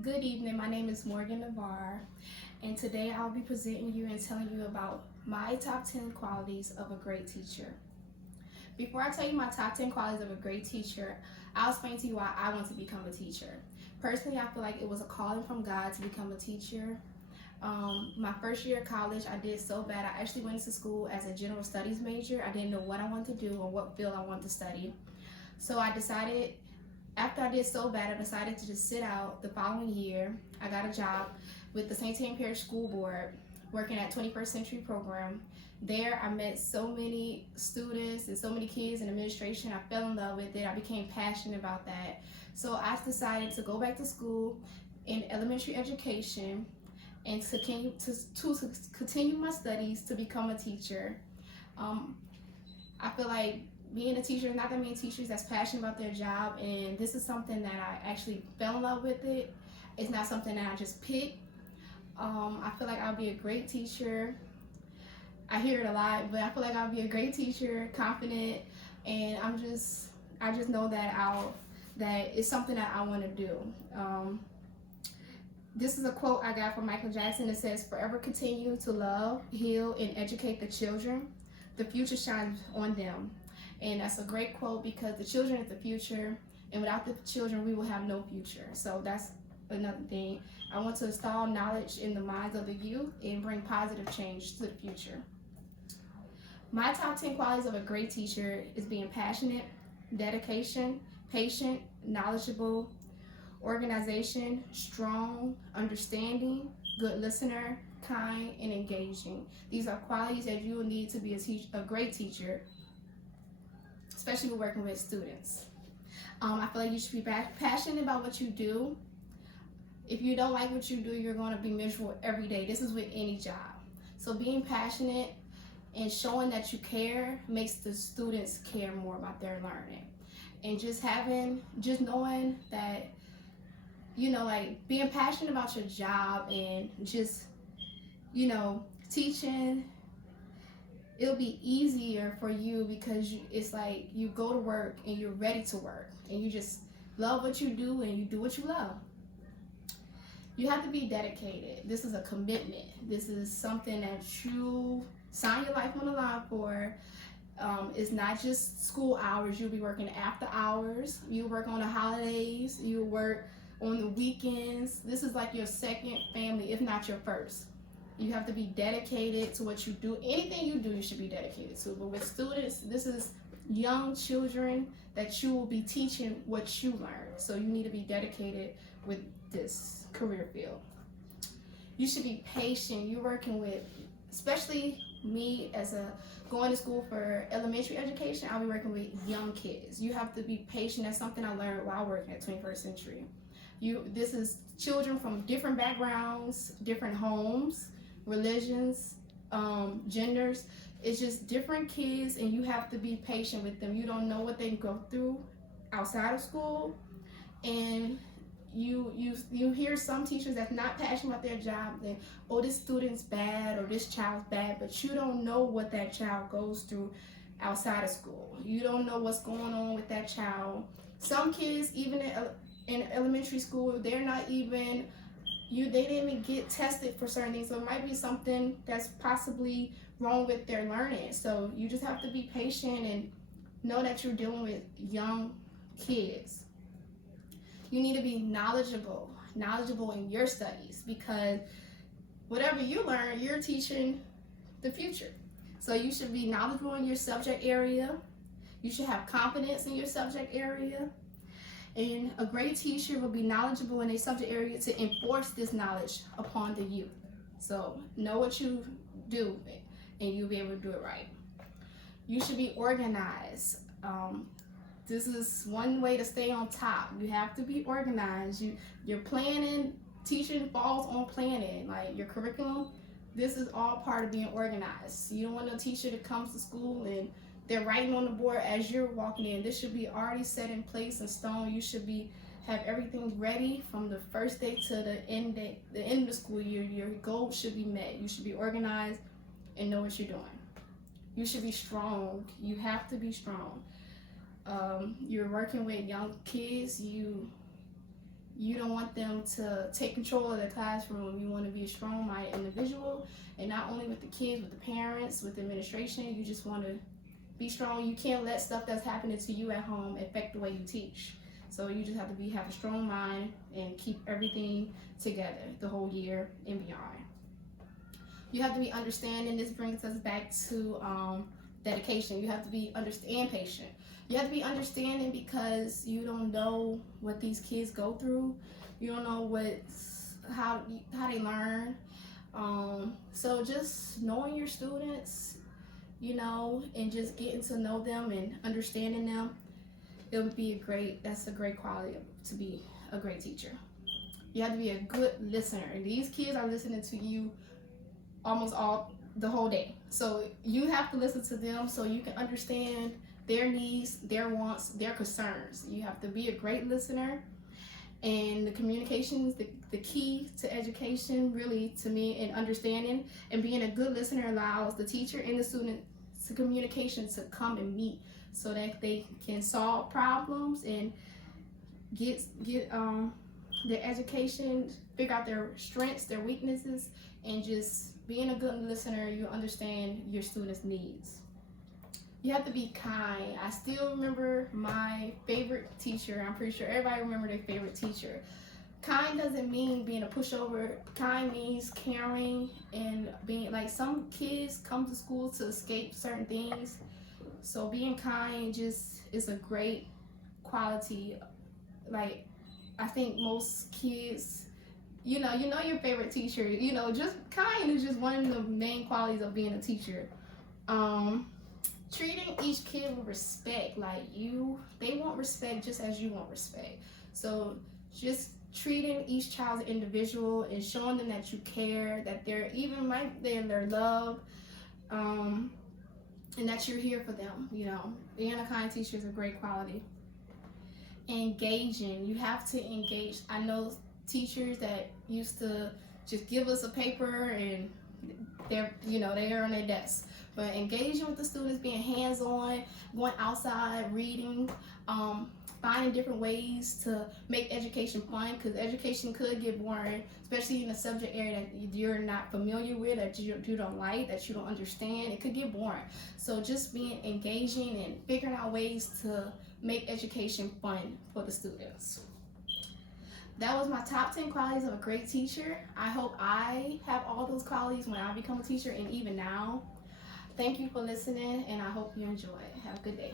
Good evening, my name is Morgan Navarre, and today I'll be presenting you and telling you about my top 10 qualities of a great teacher. Before I tell you my top 10 qualities of a great teacher, I'll explain to you why I want to become a teacher. Personally, I feel like it was a calling from God to become a teacher. My first year of college, I did so bad. I actually went to school as a general studies major. I didn't know what I wanted to do or what field I wanted to study. So I decided after I did so bad, I decided to just sit out. The following year, I got a job with the St. Anne Parish School Board working at 21st Century Program. There, I met so many students and so many kids in administration. I fell in love with it. I became passionate about that. So I decided to go back to school in elementary education and to continue my studies to become a teacher. I feel like being a teacher, not that many teachers that's passionate about their job, and this is something that I actually fell in love with it. It's not something that I just picked. I feel like I'll be a great teacher. I hear it a lot, but I feel like I'll be a great teacher, confident, and I just know that it's something that I want to do. This is a quote I got from Michael Jackson. It says, "Forever continue to love, heal, and educate the children. The future shines on them." And that's a great quote because the children is the future, and without the children, we will have no future. So that's another thing. I want to install knowledge in the minds of the youth and bring positive change to the future. My top 10 qualities of a great teacher is being passionate, dedication, patient, knowledgeable, organization, strong, understanding, good listener, kind, and engaging. These are qualities that you will need to be a great teacher, especially when working with students. I feel like you should be passionate about what you do. If you don't like what you do, you're going to be miserable every day. This is with any job. So being passionate and showing that you care makes the students care more about their learning. And just knowing that, like being passionate about your job and just, teaching, it'll be easier for you because it's like you go to work and you're ready to work and you just love what you do and you do what you love. You have to be dedicated. This is a commitment. This is something that you sign your life on the line for. It's not just school hours. You'll be working after hours. You work on the holidays. You work on the weekends. This is like your second family, if not your first. You have to be dedicated to what you do. Anything you do, you should be dedicated to. But with students, this is young children that you will be teaching what you learn. So you need to be dedicated with this career field. You should be patient. You're working with, especially me as a going to school for elementary education, I'll be working with young kids. You have to be patient. That's something I learned while working at 21st Century. This is children from different backgrounds, different homes, religions, genders. It's just different kids, and you have to be patient with them. You don't know what they go through outside of school, and you hear some teachers that's not passionate about their job. That, oh, this student's bad or this child's bad, but you don't know what that child goes through outside of school. You don't know what's going on with that child. Some kids, even in elementary school, they're not even they didn't even get tested for certain things. So it might be something that's possibly wrong with their learning. So you just have to be patient and know that you're dealing with young kids. You need to be knowledgeable in your studies, because whatever you learn, you're teaching the future. So you should be knowledgeable in your subject area. You should have confidence in your subject area. And a great teacher will be knowledgeable in a subject area to enforce this knowledge upon the youth. So know what you do and you'll be able to do it right. You should be organized. This is one way to stay on top. You have to be organized. You're planning. Teaching falls on planning. Like your curriculum, this is all part of being organized. You don't want a teacher that comes to school and they're writing on the board as you're walking in. This should be already set in place in stone. You should have everything ready from the first day to the end of the school year. Your goals should be met. You should be organized and know what you're doing. You should be strong. You have to be strong. You're working with young kids. You You don't want them to take control of the classroom. You want to be a strong-minded individual, and not only with the kids, with the parents, with the administration. You just want to be strong. You can't let stuff that's happening to you at home affect the way you teach. So you just have to have a strong mind and keep everything together the whole year and beyond. You have to be understanding. This brings us back to dedication. You have to be patient. You have to be understanding because you don't know what these kids go through. You don't know how they learn. So just knowing your students, and just getting to know them and understanding them, that's a great quality to be a great teacher. You have to be a good listener. These kids are listening to you almost the whole day. So you have to listen to them so you can understand their needs, their wants, their concerns. You have to be a great listener. And the communication is the key to education, really, to me, and understanding. And being a good listener allows the teacher and the student to communication to come and meet so that they can solve problems and get their education, figure out their strengths, their weaknesses, and just being a good listener, you understand your students' needs. You have to be kind. I still remember my favorite teacher. I'm pretty sure everybody remember their favorite teacher. Kind doesn't mean being a pushover. Kind means caring and being like, some kids come to school to escape certain things. So being kind just is a great quality. Like, I think most kids, you know your favorite teacher, just kind is just one of the main qualities of being a teacher. Treating each kid with respect, they want respect just as you want respect. So just treating each child as an individual and showing them that you care, that they're loved, and that you're here for them. Being a kind teacher is a great quality. Engaging, you have to engage. I know teachers that used to just give us a paper and they're on their desk. But engaging with the students, being hands-on, going outside, reading, finding different ways to make education fun, because education could get boring, especially in a subject area that you're not familiar with, that you don't like, that you don't understand. It could get boring. So just being engaging and figuring out ways to make education fun for the students. That was my top 10 qualities of a great teacher. I hope I have all those qualities when I become a teacher and even now. Thank you for listening, and I hope you enjoy it. Have a good day.